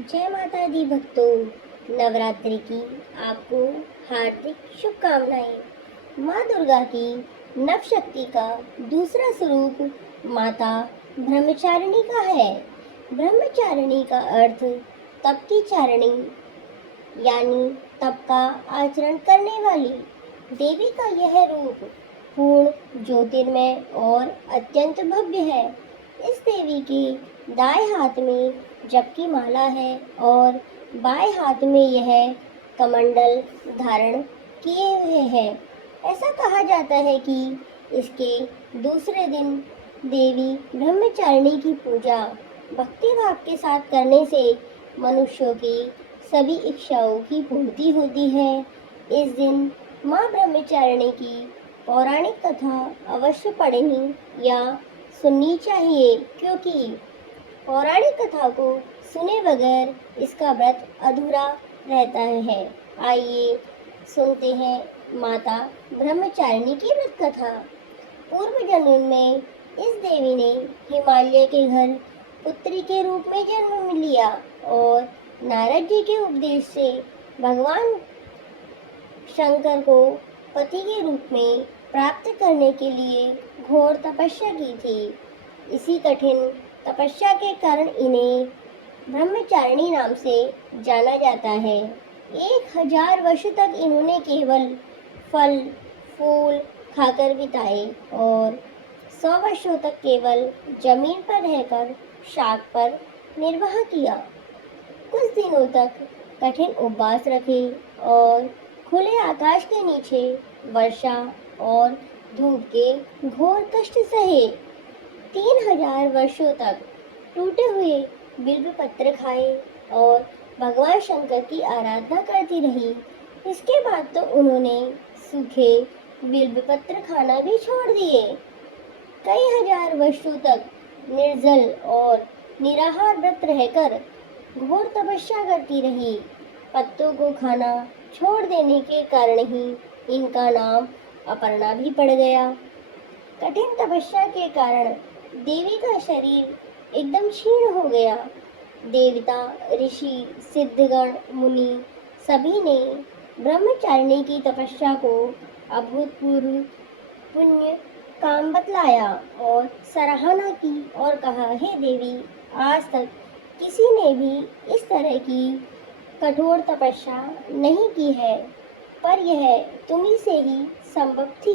जय माता दी भक्तों, नवरात्रि की आपको हार्दिक शुभकामनाएं। माँ दुर्गा की नवशक्ति का दूसरा स्वरूप माता ब्रह्मचारिणी का है। ब्रह्मचारिणी का अर्थ तप की चारिणी यानी तप का आचरण करने वाली देवी का यह रूप पूर्ण ज्योतिर्मय और अत्यंत भव्य है। इस देवी के दाएं हाथ में जप की माला है और बाएं हाथ में यह कमंडल धारण किए हुए है। ऐसा कहा जाता है कि इसके दूसरे दिन देवी ब्रह्मचारिणी की पूजा भक्ति भाव के साथ करने से मनुष्यों की सभी इच्छाओं की पूर्ति होती है। इस दिन माँ ब्रह्मचारिणी की पौराणिक कथा अवश्य पढ़नी या सुननी चाहिए, क्योंकि पौराणिक कथा को सुने बगैर इसका व्रत अधूरा रहता है। आइए सुनते हैं माता ब्रह्मचारिणी की व्रत कथा। पूर्व जन्म में इस देवी ने हिमालय के घर पुत्री के रूप में जन्म लिया और नारद जी के उपदेश से भगवान शंकर को पति के रूप में प्राप्त करने के लिए घोर तपस्या की थी। इसी कठिन तपस्या के कारण इन्हें ब्रह्मचारिणी नाम से जाना जाता है। 1000 वर्ष तक इन्होंने केवल फल फूल खाकर बिताए और 100 वर्षों तक केवल जमीन पर रहकर शाक पर निर्वाह किया। कुछ दिनों तक कठिन उपवास रखे और खुले आकाश के नीचे वर्षा और धूप के घोर कष्ट सहे। 3000 वर्षों तक टूटे हुए बिल्व पत्र खाए और भगवान शंकर की आराधना करती रही। इसके बाद तो उन्होंने सूखे बिल्व पत्र खाना भी छोड़ दिए। कई हजार वर्षों तक निर्जल और निराहार व्रत रहकर घोर तपस्या करती रही। पत्तों को खाना छोड़ देने के कारण ही इनका नाम अपर्णा भी पड़ गया। कठिन तपस्या के कारण देवी का शरीर एकदम क्षीण हो गया। देवता ऋषि सिद्धगण मुनि सभी ने ब्रह्मचारिणी की तपस्या को अभूतपूर्व पुण्य काम बतलाया और सराहना की और कहा, हे देवी, आज तक किसी ने भी इस तरह की कठोर तपस्या नहीं की है, पर यह तुम्ही से ही संभव थी।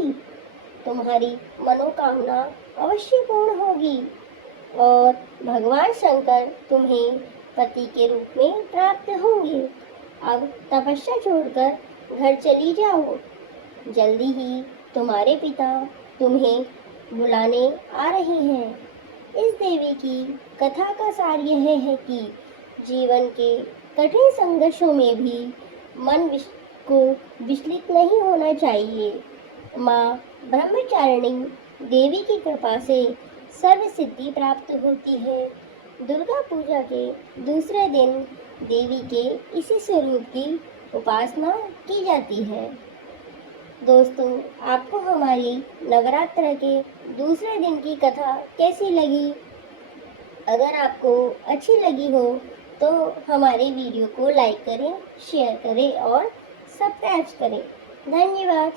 तुम्हारी मनोकामना अवश्य पूर्ण होगी और भगवान शंकर तुम्हें पति के रूप में प्राप्त होंगे। अब तपस्या छोड़कर घर चली जाओ। जल्दी ही तुम्हारे पिता तुम्हें बुलाने आ रहे हैं। इस देवी की कथा का सार यह है कि जीवन के कठिन संघर्षों में भी मन को विचलित नहीं होना चाहिए। माँ ब्रह्मचारिणी देवी की कृपा से सर्व सिद्धि प्राप्त होती है। दुर्गा पूजा के दूसरे दिन देवी के इसी स्वरूप की उपासना की जाती है। दोस्तों, आपको हमारी नवरात्र के दूसरे दिन की कथा कैसी लगी? अगर आपको अच्छी लगी हो तो हमारे वीडियो को लाइक करें, शेयर करें और सब्सक्राइब करें। धन्यवाद।